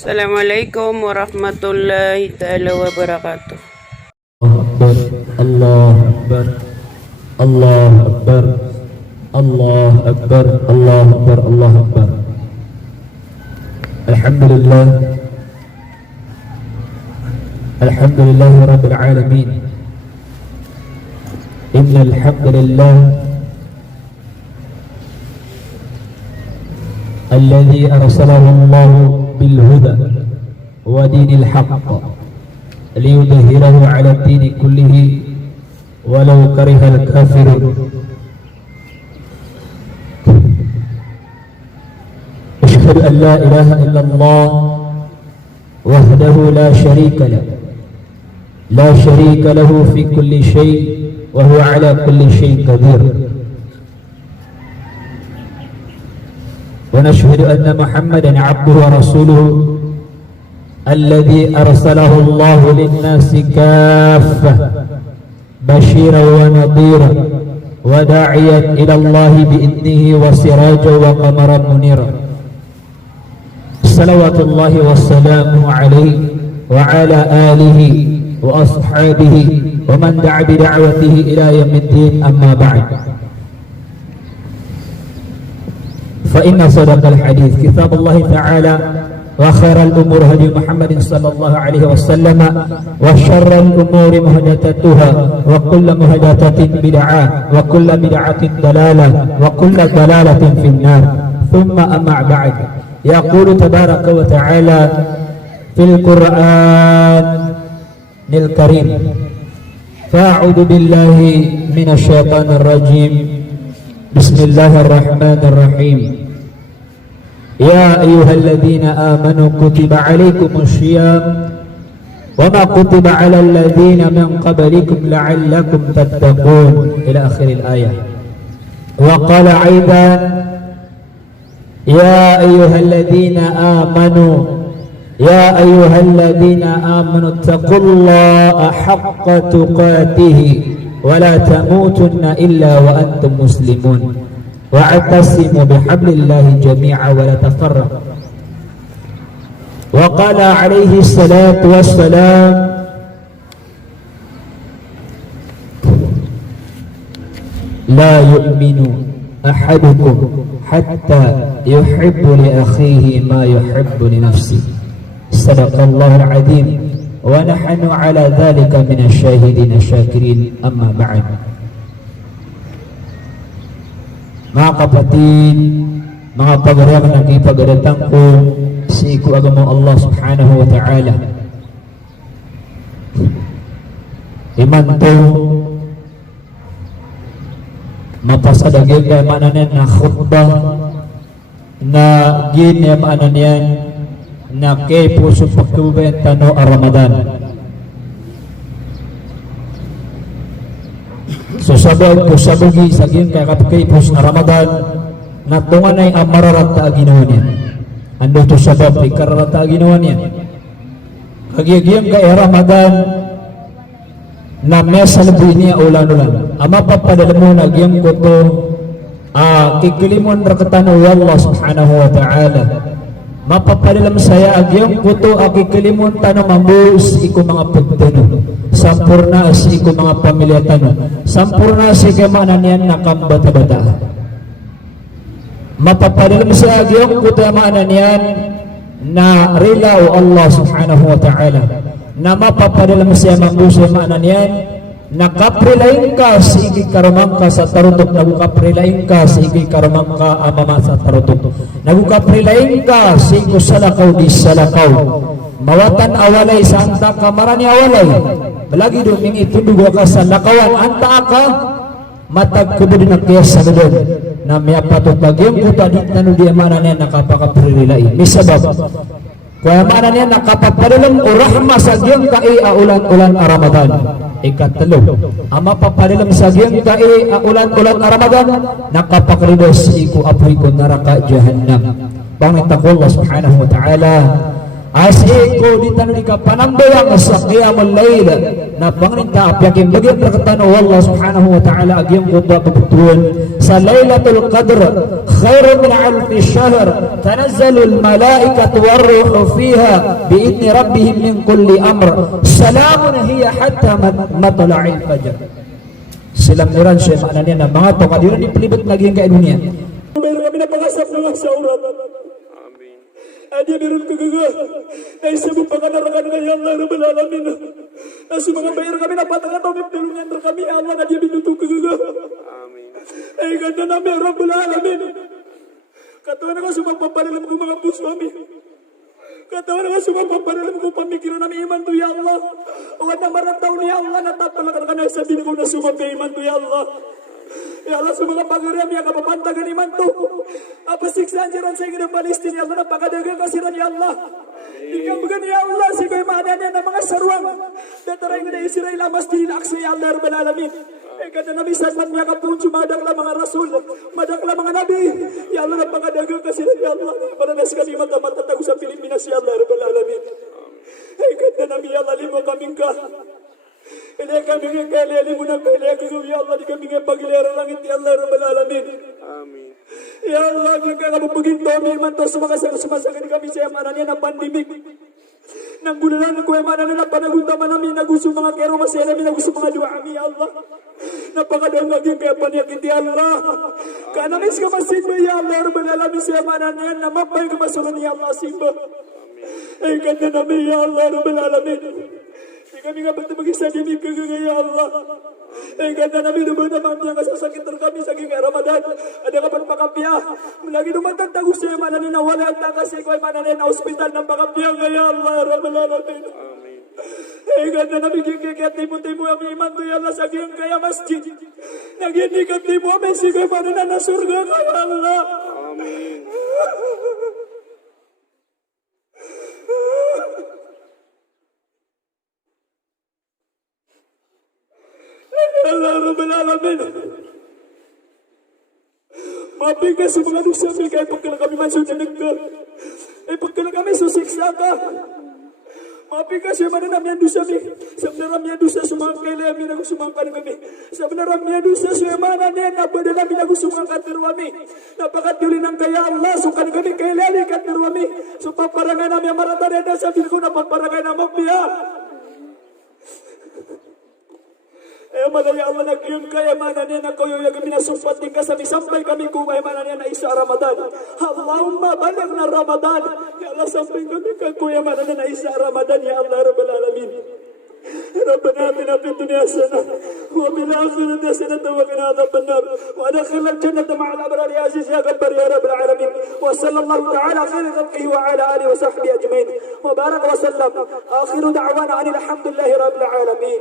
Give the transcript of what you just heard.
Assalamualaikum warahmatullahi ta'ala wabarakatuh. الله أكبر الله أكبر الله أكبر الله أكبر الله أكبر. الحمد لله الحمد لله رب العالمين. إن الحمد لله الذي أرسله الله بالهدى ودين الحق ليظهره على الدين كله ولو كره الكافرون. أشهد أن لا إله إلا الله وحده لا شريك له لا شريك له في كل شيء وهو على كل شيء قدير. ونشهد أن محمدا عبده ورسوله الذي أرسله الله للناس كافة بشيرا ونذيرا وداعيا إلى الله بإذنه وسراجا وقمرا منيرا. صلوات الله وسلامه عليه وعلى آله وأصحابه ومن دعا بدعوته إلى يوم الدين. أما بعد، فإن صدق الحديث كتاب الله تعالى وخير الأمور هدي محمد صلى الله عليه وسلم وشر الأمور محدثاتها وكل محدثة بدعة وكل بدعة ضلالة وكل ضلالة في النار. ثم أما بعد، يقول تبارك وتعالى في القرآن الكريم: فأعوذ بالله من الشيطان الرجيم. بسم الله الرحمن الرحيم. يا أيها الذين آمنوا كتب عليكم الصيام وما كتب على الذين من قبلكم لعلكم تتقون إلى آخر الآية. وقال أيضا: يا أيها الذين آمنوا اتقوا الله حق تقاته ولا تموتن إلا وأنتم مسلمون واعتصموا بحبل الله جميعا ولا تفرقوا. وقال عليه الصلاة والسلام: لا يؤمن أحدكم حتى يحب لأخيه ما يحب لنفسه. صدق الله العظيم ونحن على ذلك من الشاهدين الشاكرين. أما بعد، mga kapatid, mga pagaraman ng ipagadatang ko sa iku agamo Allah subhanahu wa ta'ala. Imanto mapasadagin kay mananin na khutbah na ginyamaan yan na kay puso pagtubayan tano a Ramadan. So sabag po sabugi sa gin kay kapkipos na Ramadan na tungan ay amararat ta ginawa niya. Ando to sabab ay kararat ta ginawa niya. Kagiyagiyang kay Ramadan na mesalbi niya ulan-ulan. Ama papadala mo na giyang ko to kikilimon rakatan Allah subhanahu wa ta'ala. Mapapadalam saya agyang kuto akikalimun tanong mambus iku mga pagtano sampurna si iku mga pamilya tano sampurna si kamanan yan nakambata-bata. Mapapadalam saya agyang kuto amanan yan na rilaw Allah subhanahu wa ta'ala, na mapapadalam saya mambus amanan yan nakaprilain ka sige karamang ka sa tarutok, nagukaprilain ka sige karamang ka amama sa tarutok, nagukaprilain ka sige salakaw di salakaw, mawatan awalay sa anta kamarani awalay, balagi duming itundugo ka sa lakawan anta ka matagkubod na kaya sa doon na may apatutag yung kuta di tanu di amanan yan nakapakaprilain misabab kaya amanan yan nakapapadalang o rahma sa giyang kai ulan-ulan a Ramadan. Ikatalo, ama papadalang sa giyang kai ulan-ulan a Ramadan nakapakridos iku apoy ko naraka jahannam. Pangita ko Allah subhanahu wa ta'ala Asiko di tanu di kapanambayang sa qiyamul lail na panginta apyakin bagian perkataan Allah subhanahu wa ta'ala agim kuda bebetuan sa Lailatul Qadr khairun min alfi syahr tanazzalul malaikatu warruhu fiha biidni rabbihim min kulli amr salamun hiya hatta matla'il fajr. Silam niran siya maknanya na mga tokadiran di pelibet lagi yang kayak dunia. Meron kami napakasap ng saurat. Adi meron kagagah. Na isa mo pagkanarakan kaya Allah Rabbal Alamin. Na sumanga bayar kami na patang atau mipilungan kami Allah na dia binutu kagagah. Ay ganda namin Rabbal Alamin. Katawa na ka sumagpapanilam ko mga puso kami. Katawa na ka sumagpapanilam ko pamikiran namin iman to ya Allah. Huwag na marantaw ni Allah na tatalakan ka na sabihin ko na sumagpay iman to ya Allah. Ya Allah semoga pagariam yang kapapantagan iman tu. Apa siksaan jaran saya kena Palestina ya Allah napakadagang kasiran ya Allah. Ikaw bukan ya Allah si ko'y maananya na mga sarwang. Dataray nga na Israel amas dinaksa ya Allah Rabbal Alamin. Kada Nabi Salman niya kapuncho madakla mga rasul. Madakla mga nabi. Ya Allah napakadagang kasiran ya Allah. Paranas kami mata-mata sa Pilipinas ya Allah Rabbal Alamin. Kada Nabi ya Allah limo kaming ka. Ini kami ngekali mo na kali ako ya Allah di kami ngepagilera langit ya Allah Rabbal Alamin. Amin. Ya Allah kamu begitu kami manto semasa kami saya mananya na pandemik. Nang gulalan ko ay manana na panagunta manami nagusto mga kero masela mi nagusto mga dua ami ya Allah. Napakadang lagi kaya panyakit ya Allah. Kanamis ka masimba ya Allah Rabbal Alamin saya mananya na mapay kamasukan ya Allah simba. Ay ganda namin ya Allah Rabbal Alamin. Kami nga betul bagi saya demi kegaya Allah. Kata Nabi Nubuat yang kasasakit terkami saking Ramadan. Ada kapan pakapia. Lagi dumatan tagu saya mana nina wala tak kasih kau mana nina hospital nam pakapia gaya Allah Rabbal Alamin. Kata Nabi kaya timu-timu kami iman tu ya Allah saking kaya masjid. Lagi ni katimu kami si kau mana nina surga kaya Allah. Amin. Allah Rabbal Alamin. Maafin ka sa mga dosa kami kahit pagkala kami masuk na nagka. Pagkala kami susiksa ka. Maafin ka sa mga namin dosa kami. Sa naramya dosa sumangkay na kami nagusumangkan kami. Sa naramya dosa sa mana na nabada namin nagusumangkan kami. Napakatuli ng kaya Allah. Sukan kami kailali kami. So paparangay namin marata na sabi ko na paparangay na magbiya. Malaya Allah nagyun kaya mana niya na kayo yung minasumpat din ka sampai kami kumay mana niya na isa Ramadan. Allahumma balag na Ramadan. Ya Allah sampai kami kuya mana niya na isa Ramadan ya Allah Rabbal Alamin. ربنا آتنا في الدنيا حسنة وفي الآخرة حسنة وقنا عذاب النار وأدخلنا الجنة مع الأبرار يا عزيز يا غفار يا رب العالمين وصلى الله تعالى خير خلقه وعلى آله وصحبه أجمعين وبارك وسلم آخر دعوانا أن الحمد لله رب العالمين.